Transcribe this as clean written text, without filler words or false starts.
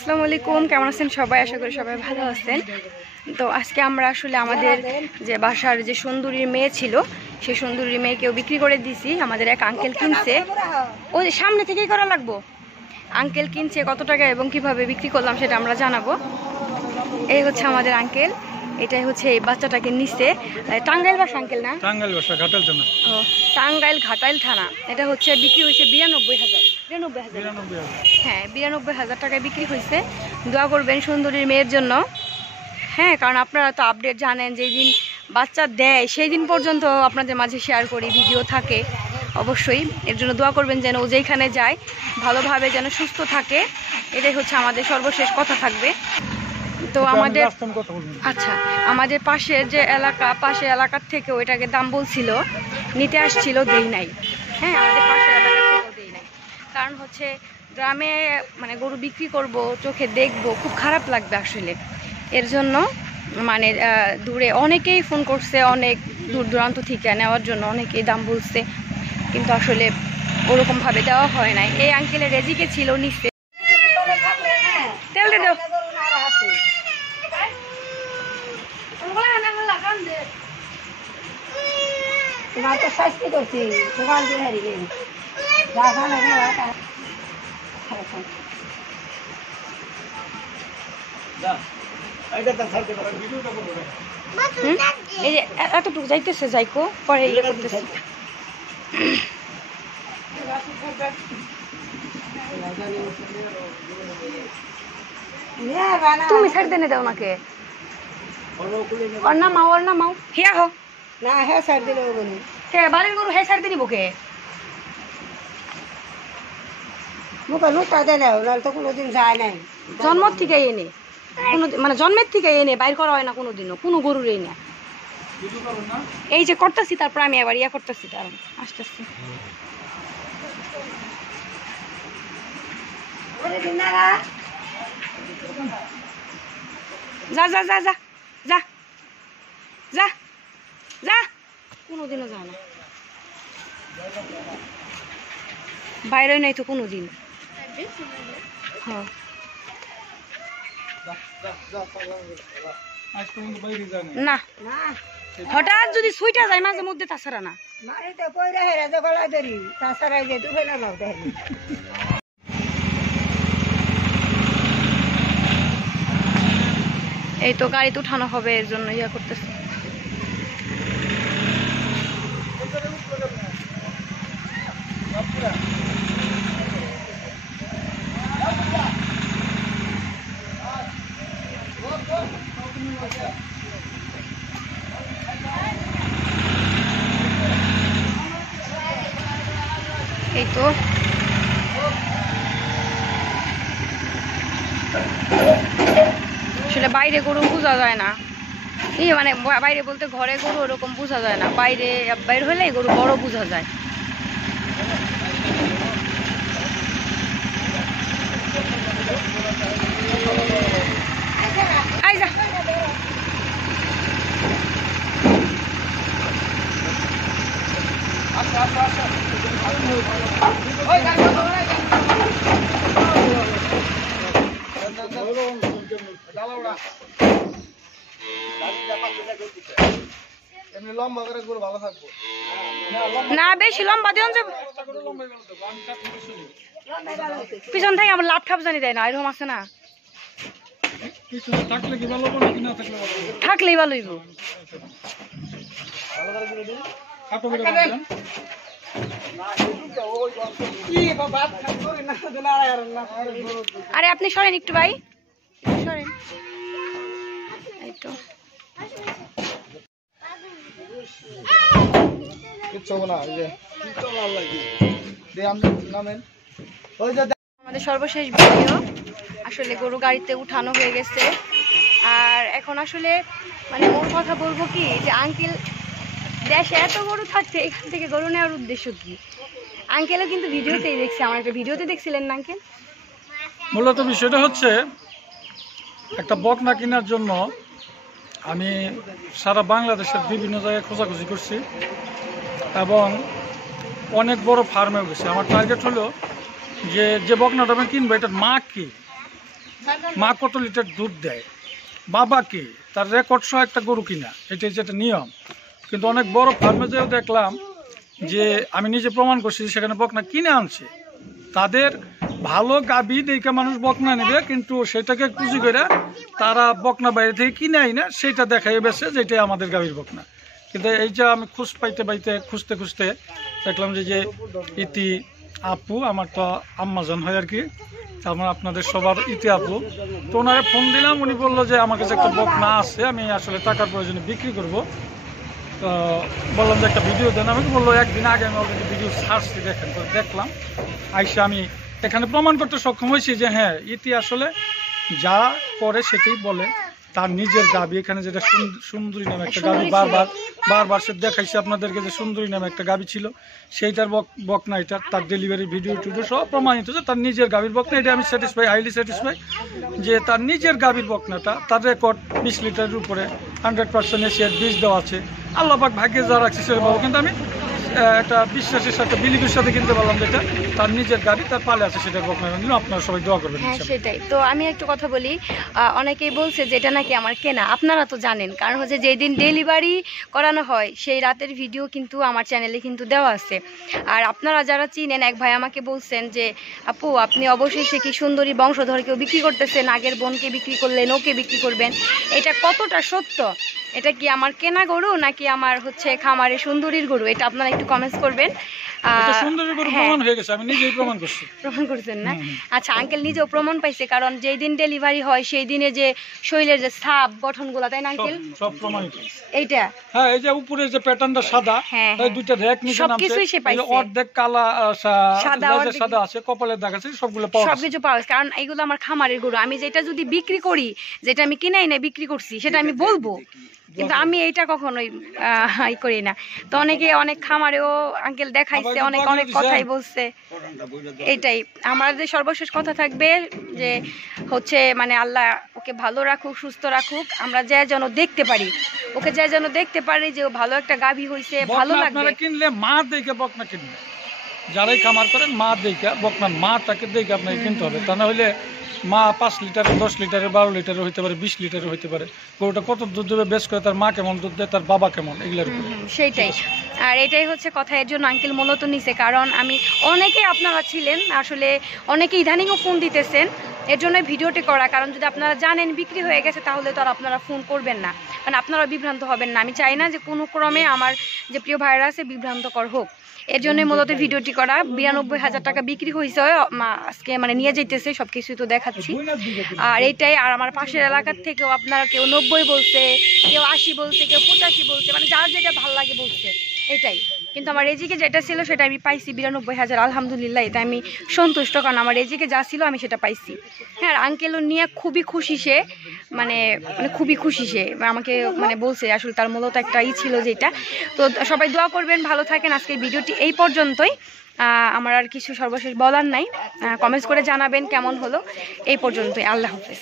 আসসালামু আলাইকুম, কেমন আছেন সবাই? আশা করি সবাই ভালো আছেন। তো আজকে আমরা আসলে আমাদের যে বাসার যে সুন্দরীর মেয়ে ছিল সেই সুন্দরীর মেয়েকেও বিক্রি করে দিয়েছি। আমাদের এক আঙ্কেল কিনছে, ওই সামনে থেকেই করা লাগবো। আঙ্কেল কিনছে কত টাকা এবং কিভাবে বিক্রি করলাম সেটা আমরা জানাবো। এই হচ্ছে আমাদের আঙ্কেল, এটাই হচ্ছে এই বাচ্চাটাকে নিচ্ছে। টাঙ্গাইল বাসা আঙ্কেল না? টাঙ্গাইল বাসা, ঘাটাইল থানা। ও, টাঙ্গাইল ঘাটাইল থানা। এটা হচ্ছে বিক্রি হয়েছে 92,000। 92,000, হ্যাঁ 92,000 টাকায় বিক্রি হয়েছে। দোয়া করবেন সুন্দরীর মেয়ের জন্য। হ্যাঁ, কারণ আপনারা তো আপডেট জানেন, যেই দিন বাচ্চা দেয় সেই দিন পর্যন্ত আপনাদের মাঝে শেয়ার করি, ভিডিও থাকে। অবশ্যই এর জন্য দোয়া করবেন যেন ও যেখানে যায় ভালোভাবে যেন সুস্থ থাকে। এটাই হচ্ছে আমাদের সর্বশেষ কথা থাকবে। তো আমাদের আচ্ছা, আমাদের পাশের যে পাশের এলাকার থেকে ওইটাকে দাম বলছিল, নিতে আসছিল, দেই নাই। হ্যাঁ, আমাদের পাশের এলাকা থেকেও দেই নাই। কারণ হচ্ছে গ্রামে মানে গরু বিক্রি করব, চোখে দেখব, খুব খারাপ লাগবে আসলে। এর জন্য মানে দূরে অনেকেই ফোন করছে, অনেক দূর দূরান্ত থেকে নেওয়ার জন্য অনেকেই দাম বলছে, কিন্তু আসলে ওরকমভাবে দেওয়া হয় নাই। এই আঙ্কেলের রেজিকে ছিল, নিচ্ছে। তেল দে দাও। তোমার তো শাস্তি করছি, দোকান দিয়ে হারিয়ে এই যে এতটুকু যাইতেছে, যাইকো পরে ইয়ে করতেছে। তুমি ছাড় দেনে দাও নাকে, ওর নামাও হিয়া হো না। হ্যাঁ সার দিলে কে বাড়ির গরু হে ছাড় দিনিব কে? মুখে লুটা দেয় না, নাহলে তো কোনোদিন যায় নাই। জন্ম থেকে এনে কোনো মানে জন্মের থেকে এনে বাইর করা হয় না কোনোদিনও, কোনো গরুর এই না। এই যে করতেছি, তারপর আমি আবার ইয়া করতেছি, কারণ আসতেছি। যা যা যা যা যা যা যা, কোনোদিনও যায় না, বাইরে নাই তো কোনোদিন। হ্যাঁ, না হঠাৎ যদি সুইটা যায় মাঝে মধ্যে, তাছাড়া না। এই তো গাড়িতে উঠানো হবে, এর জন্য ইয়া করতেছে। এই তো আসলে বাইরে গরু বোঝা যায় না, এই মানে বাইরে বলতে ঘরে গরু ওরকম বোঝা যায় না, বাইরে হলে গরু বড় বোঝা যায়। না বেশি লম্বা দিন পিছন থেকে আমার লাভ ঠাপ জানি দেয় না, এরকম আছে না, থাকলেই ভালো হইব। আরে আপনি সরেন একটু ভাই, সরেন। এই তো আমাদের সর্বশেষ ভিডিও। আসলে গরু গাড়িতে উঠানো হয়ে গেছে, আর এখন আসলে মানে ওর কথা বলবো কি, যে আঙ্কেল দেশে এত গরু থাকছে, এখান থেকে গরু নেওয়ার উদ্দেশ্য কি? আঙ্কেলও কিন্তু ভিডিওতেই দেখছি, আমার একটা ভিডিওতে দেখছিলেন না আঙ্কেল? মূলত বিষয়টা হচ্ছে, একটা বকনা কেনার জন্য আমি সারা বাংলাদেশের বিভিন্ন জায়গায় খোঁজাখুঁজি করছি এবং অনেক বড় ফার্মেও গেছি। আমার টার্গেট হলো যে বকনাটা আমি কিনবো, এটার মা কি, মা কত লিটার দুধ দেয়, বাবাকে তার রেকর্ড সহ একটা গরু কিনা, এটাই যেটা নিয়ম। কিন্তু অনেক বড় ফার্মে যেও দেখলাম যে আমি নিজে প্রমাণ করছি সেখানে বকনা কিনে আনছে, তাদের ভালো গাভী দেখে মানুষ বকনা নেবে, কিন্তু সেটাকে পুঁজি করে তারা বকনা বাইরে থেকে কিনে আই না, সেটা দেখাই বেছে যেটাই আমাদের গাভীর বকনা। কিন্তু এই যে আমি খুঁজতে খুঁজতে দেখলাম যে ইতি আপু, আমার তো আম্মাজান হয় আর কি, আমার আপনাদের সবার ইতি আপু, তো ওনারে ফোন দিলাম, উনি বললো যে আমার কাছে একটা বকনা আছে, আমি আসলে টাকার প্রয়োজনে বিক্রি করব। তো বললাম যে একটা ভিডিও দেন, আমাকে বললো একদিন আগে আমি অলরেডি ভিডিও ছাড়ছি, দেখেন। তো দেখলাম আইসা আমি এখানে প্রমাণ করতে সক্ষম হয়েছি যে হ্যাঁ, ইতি আসলে যা করে সেটাই বলে, তার নিজের গাবি। এখানে যেটা সুন্দরী নামে একটা গাবি, বারবার সে দেখাইছে আপনাদেরকে যে সুন্দরী নামে একটা গাবি ছিল, সেইটার বকনা এটা, তার ডেলিভারি ভিডিও টিডিও সব প্রমাণিত যে তার নিজের গাবির বকনা। এটা আমি স্যাটিসফাই, হাইলি স্যাটিসফাই যে তার নিজের গাবির বকনাটা, তার রেকর্ড 20 লিটারের উপরে 100% এশিয়ার বীজ দেওয়া আছে। আল্লাহ পাক ভাগ্যে যা রাখছে সেটা পাবো, কিন্তু আমি একটা বিশ্বাসের সাথে, বিলিভের সাথে কিনতে পারলাম যেটা তার নিজের গাড়ি, তার পালে আছে, সেটার বকনা। আপনারা সবাই দোয়া করবেন। হ্যাঁ সেটাই। তো আমি একটু কথা বলি, অনেকেই বলছে যে এটা নাকি আমার কেনা। আপনারা তো জানেন, কারণ হচ্ছে যেই দিন ডেলিভারি করানো হয় সেই রাতের ভিডিও কিন্তু আমার চ্যানেলে কিন্তু দেওয়া আছে। আর আপনারা যারা চিনেন, এক ভাই আমাকে বলছেন যে আপু আপনি অবশেষে কি সুন্দরী বংশধরকেও বিক্রি করতেছেন, আগের বোনকে বিক্রি করলেন, ওকে বিক্রি করবেন, এটা কতটা সত্য? এটা কি আমার কেনা গরু নাকি আমার হচ্ছে খামারে সুন্দরীর গরু? এটা আপনারা একটু কমেন্টস করবেন। প্রমাণ করছেন না? আচ্ছা, আঙ্কেল নিজেও প্রমাণ পাইছে, কারণ যেই দিন ডেলিভারি হয় সেই দিনে যে শরীরের যে ছাপ গঠনগুলো, তাই না আঙ্কেল? সব প্রমাণিত। এইটা হ্যাঁ, এই যে উপরে যে প্যাটার্নটা সাদা, এই দুইটা র‍্যাক নিচে নামছে, সবকিছুই সে পাইছে, অর্ধেক কালা সাদা আছে, কপালের দাগ আছে, সবগুলো পাওয়া গেছে, সবকিছু পাওয়া গেছে। কারণ এগুলো আমার খামারের গরু, আমি যেটা যদি বিক্রি করি, যেটা আমি কিনাই না বিক্রি করছি, সেটা আমি বলবো, কিন্তু আমি এইটা কখনোই করি না। তো অনেক খামারেও আঙ্কেল দেখাইছে, অনেক কথাই বলছে। এইটাই আমাদের সর্বশেষ কথা থাকবে যে হচ্ছে মানে আল্লাহ ওকে ভালো রাখুক, সুস্থ রাখুক, আমরা যে যেন দেখতে পারি, ওকে যে যেন দেখতে পারি যে ও ভালো একটা গাভী হইছে, ভালো লাগবে। আপনারা কিনলে মা দেখে বকনা কিনবে, যারাই খামার করেন মা দেখে, বকনার মাটাকে দেখে আপনাকে কিনতে হবে। তা না হলে মা 5 লিটারের, 10 লিটারের, 12 লিটারের হইতে পারে, 20 লিটারের হইতে পারে। গরুটা কত দুধ দেবে, বেশ করে তার মা কেমন দুধ দেয়, তার বাবা কেমন, এগুলোর সেইটাই। আর এটাই হচ্ছে কথা, এর জন্য আঙ্কেল মূলত নিছে। কারণ আমি অনেকেই আপনারা ছিলেন, আসলে অনেকে ইদানিংও ফোন দিতেছেন, এর জন্য ভিডিওটি করা। কারণ যদি আপনারা জানেন বিক্রি হয়ে গেছে, তাহলে তো আর আপনারা ফোন করবেন না, কারণ আপনারা বিভ্রান্ত হবেন না। আমি চাই না যে কোনো ক্রমে আমার যে প্রিয় ভাইরা আছে বিভ্রান্তকর হোক, এর জন্যই মূলত ভিডিওটি করা। 92,000 টাকা বিক্রি হয়েছে আজকে, মানে নিয়ে যেতেছে, সব কিছুই তো দেখাচ্ছি। আর এইটাই। আর আমার পাশের এলাকার থেকেও আপনারা কেউ 90 বলছে, কেউ 80 বলছে, কেউ 85 বলছে, মানে যার যেটা ভালো লাগে বলছে, এটাই। কিন্তু আমার রেজিকে যেটা ছিল সেটা আমি পাইছি 92,000, আলহামদুলিল্লাহ। এটা আমি সন্তুষ্ট, কারণ আমার রেজিকে যা ছিল আমি সেটা পাইছি। হ্যাঁ, আঙ্কেলও নিয়ে খুবই খুশি সে, মানে খুবই খুশি সে, আমাকে মানে বলছে আসলে তার মূলত একটা ছিল যেটা। তো সবাই দোয়া করবেন, ভালো থাকেন। আজকের ভিডিওটি এই পর্যন্তই, আমার আর কিছু সর্বশেষ বলার নাই। কমেন্টস করে জানাবেন কেমন হলো। এই পর্যন্তই, আল্লাহ হাফেজ।